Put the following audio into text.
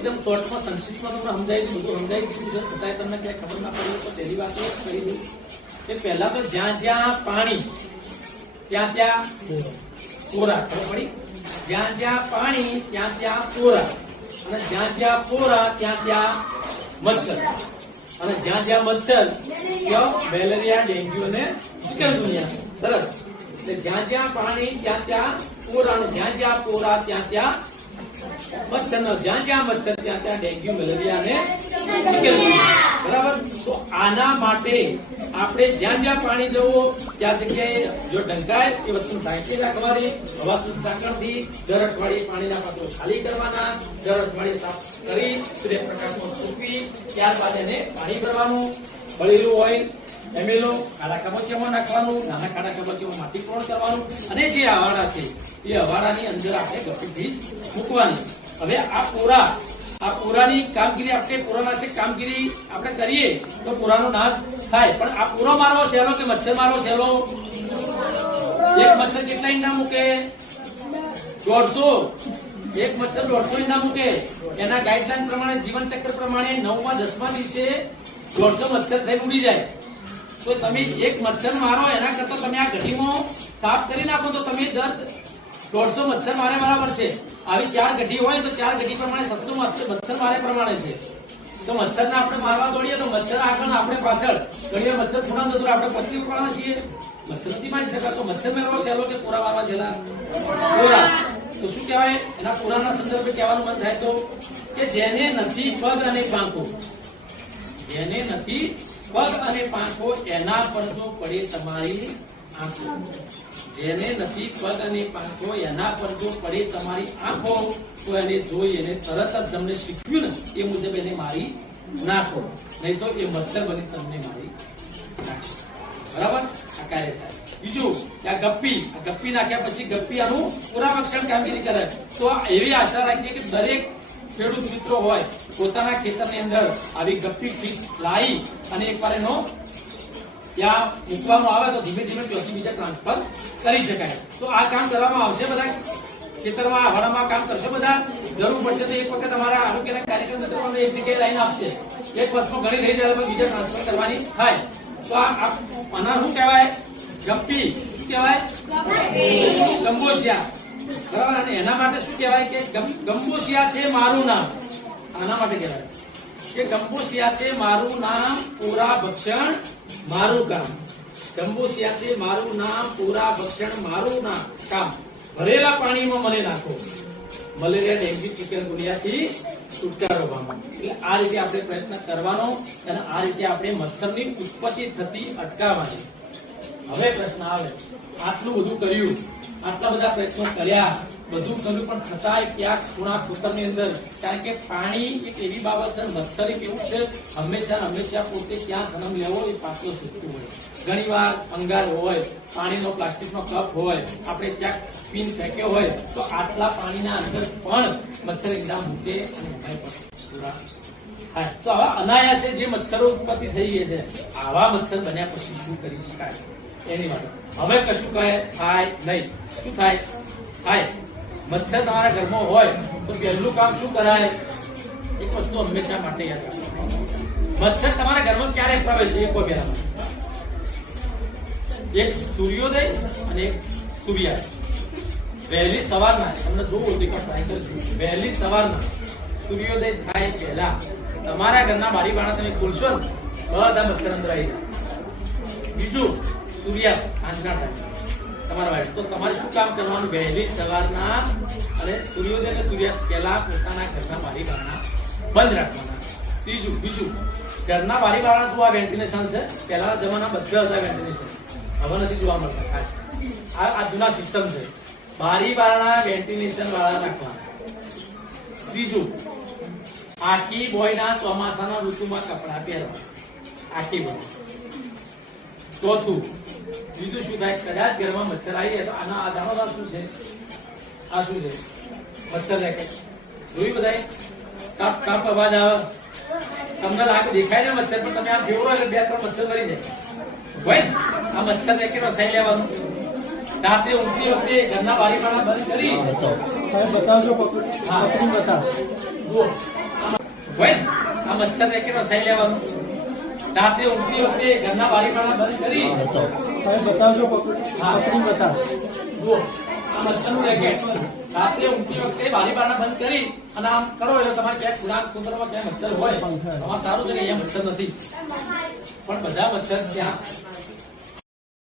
એકદમ શોર્ટમાં સંક્ષિપ્તમાં તમને સમજાય બધું સમજાય દીધું છે, છતાંય તમને ક્યાંય ખબર ના પડી તો પહેલી વાત એ કરી દઉં કે પહેલા તો જ્યાં જ્યાં પાણી ત્યાં ત્યાં કોરા, ખબર પડી? જ્યાં જ્યાં પાણી ત્યાં ત્યાં કોરા, અને જ્યાં જ્યાં કોરા ત્યાં ત્યાં મચ્છર, અને જ્યાં જ્યાં મચ્છર ત્યાં મેલેરિયા, ડેન્ગ્યુ અને ચિકનગુનિયા. સરસ. જ્યાં જ્યાં પાણી ત્યાં ત્યાં કોરા, અને જ્યાં જ્યાં કોરા ત્યાં ત્યાં મચ્છર, જ્યાં જ્યાં મચ્છર ત્યાં ત્યાં ડેન્ગ્યુ, મેલેરિયા અને ચિકનગુનિયા. બરાબર. તો આના માટે આપણે જ્યાં જ્યાં પાણી જવું ત્યાં જગ્યાએ જો ડંકાય એ વસ્તુ ઢાંકી રાખવાની, હવા સાંકળથી દર અઠવાડિયે પાણીના પાત્રો ખાલી કરવાના, દર અઠવાડિયે સાફ કરી સૂર્યપ્રકાશમાં સૂકવી ત્યારબાદ એને પાણી ભરવાનું. બળેલું ઓઇલ એમએલઓ ખાડા કબચિયામાં નાખવાનું, નાના ખાડા કબચિયામાં માટી પૂર્ણ કરવાનું, અને જે હવાડા છે એ હવાડાની અંદર આપણે ગપ્પી ફીસ મૂકવાની. હવે આ પૂરાની કામગીરી આપણે પૂરાનાશક કામગીરી આપણે કરીએ તો પૂરાનો નાશ થાય. પણ આ પૂરો મારવો સહેલો કે મચ્છર મારવો સહેલો? એક મચ્છર કેટલા ઈંડા મૂકે? 150. એક મચ્છર 150 ઈંડા મૂકે. એના ગાઈડલાઈન પ્રમાણે, જીવન ચક્ર પ્રમાણે 9મા 10મા દિવસે 150 મચ્છર થઈને ઉડી જાય. તો તમે એક મચ્છર મારો એના કરતા તમે આ ગઢીમાં સાફ કરી નાખો તો તમે દર 150 મચ્છર મારે બરાબર છે. આવી 4 ગઢી હોય તો 4 ગઢી પ્રમાણે 700 મચ્છર મારે પ્રમાણે છે. તો મચ્છરને આપણે મારવા દોડીએ તો મચ્છર આગળ આપણે પાછળ, ઘડીએ મચ્છર પૂરા જતું આપણે 25 પડવાના છીએ. મચ્છર નથી મારી શકાતો. મચ્છર મેળવો સહેલો કે પૂરા મારવા છેલ્લા? પૂરા. તો શું કહેવાય? એના પૂરાના સંદર્ભે કહેવાનું મન થાય તો કે જેને નથી પગ અને પાંખો, જેને નથી પગ અને પાંખો એના પર જો પડે તમારી આંખો, જેને નથી પગ અને પાંખો એના પર જો પડે તમારી આંખો, તો એને જોઈ એને તરત જ તમને શીખ્યું ને એ મુજબ એને મારી નાખો, નહીં તો એ મચ્છર બની તમને મારી નાખશે. બરાબર. આ કાર્ય થાય. બીજું આ ગપ્પી નાખ્યા પછી ગપ્પી આનું પુરારક્ષણ કામગીરી કરે. તો એવી આશા રાખીએ કે દરેક ખેડૂત મિત્રો હોય પોતાના ખેતરની અંદર આવી ગપ્પી ફીસ લાવી અને એકવાર એનો ત્યાં મૂકવામાં આવે તો ધીમે ધીમે ત્યાંથી બીજા ટ્રાન્સફર કરી શકાય. તો આ કામ કરવામાં આવશે. બધા ખેતરમાં હવામાં કામ કરશે. બધા જરૂર પડશે તો એક વખત અમારા આરોગ્યના કાર્યક્રમ મિત્રો એક જગ્યાએ લાઈન આપશે. એક વર્ષમાં ઘણી થઈ જાય બીજા ટ્રાન્સફર કરવાની થાય. તો આના શું કહેવાય? ગપ્પી. શું કહેવાય? ગંબોસિયા. બરાબર. અને એના માટે શું કહેવાય કે ગંબોસિયા છે મારું નામ. આના માટે કહેવાય કે ગંબોસિયા છે મારું નામ, પૂરા ભક્ષણ મારું કામ. ગંબોસિયા છે મારું નામ, પૂરા ભક્ષણ મારું કામ. ભરેલા પાણીમાં મને નાખો, મલેરિયા, ડેન્ગ્યુ, ચિકનગુનિયાથી છુટકારો પામો. એટલે આ રીતે આપણે પ્રયત્ન કરવાનો અને આ રીતે આપણે મચ્છરની ઉત્પત્તિ થતી અટકાવવાની. હવે પ્રશ્ન આવે, આટલું બધું કર્યું, આટલા બધા પ્રયત્નો કર્યા, બધું કર્યું, પણ છતાંય ક્યાંક ખૂણા ખોતરની અંદર, કારણ કે પાણી એક એવી બાબત છે, મચ્છર એક એવું છે હંમેશા પોતે ક્યાં જન્મ લેવો એ પાત્ર શોધતું હોય. ઘણી વાર અંગાર હોય, પાણીનો પ્લાસ્ટિકનો કપ હોય, આપણે ક્યાંક પીન ફેંક્યો હોય તો આટલા પાણીના અંદર પણ મચ્છર એકદમ મૂકે અને પૂરા થાય. તો આવા અનાયાસે જે મચ્છરો ઉત્પત્તિ થઈ ગઈ છે, આવા મચ્છર બન્યા પછી શું કરી શકાય એની માટે હવે કશું કહે થાય નહીં. શું થાય? મચ્છર તમારા ઘરમાં હોય તો પહેલું કામ શું કરાય? એક વસ્તુ હંમેશા માટે યાદ રાખો, મચ્છર તમારા ઘરમાં ક્યારે પ્રવેશે? એક વગેરેમાં એક સૂર્યોદય અને એક સૂર્યાસ્ત. વહેલી સવારના, તમને જોવું વહેલી સવારના સૂર્યોદય થાય પહેલા તમારા ઘરના બારી બારણા તમે ખોલશો ને બધા મચ્છર અંદર આવી જાય. બીજું સૂર્યાસ્ત સાંજના ટાઈમ તમારા વાઈફ, તો તમારે શું કામ કરવાનું? વહેલી સવારના અને સૂર્યોદય અને સૂર્યાસ્ત પહેલા પોતાના ઘરના બારી બારણા બંધ રાખવાના. બીજું ઘરના બારી બારણા જો આ વેન્ટિલેશન છે, પહેલાના જમાના બધા હતા વેન્ટિલેશન, હવે નથી જોવા મળતા. ખાસ આ જૂના સિસ્ટમ છે. બારી બારણા વેન્ટિલેશન વાળા રાખવાના. ત્રીજું, આખી બોયના ચોમાસાના ઋતુમાં કપડા પહેરવા, આખી બોય. ચોથું, બીજું શું થાય? કદાચ ઘરમાં મચ્છર આવી જાય તો આના આધાર શું છે? આ શું છે? મચ્છર રેકેટ. જોયું બધાય? કાપ અવાજ આવે, તમને લાગે દેખાય ને મચ્છર, પણ તમે આમ ફેવરો એટલે 2-3 મચ્છર મરી જાય હોય ને. આ મચ્છર રેકેટ વસાઈ લેવાનું. રાત્રે ઊંઘતી વખતે ઘરના બારી બારણા બંધ કરી બતાવજો. હા, બતાવો. જુઓ હોય ને, આ મચ્છર રેકેટ વસાઈ લેવાનું. રાતે ઊંઘતી વખતે ઘરના બારી બારણા બંધ કરી બતાવજો. હા. પકડી બતાવ. જુઓ આ મચ્છરનું રેકેટ રાત્રે ઊંઘતી વખતે બારી બારણા બંધ કરી અને આમ કરો એટલે તમારે ક્યાંક ગુલાબ કુતરામાં ક્યાંક મચ્છર હોય તમારે સારું છે કે અહીંયા મચ્છર નથી, પણ બધા મચ્છર ત્યાં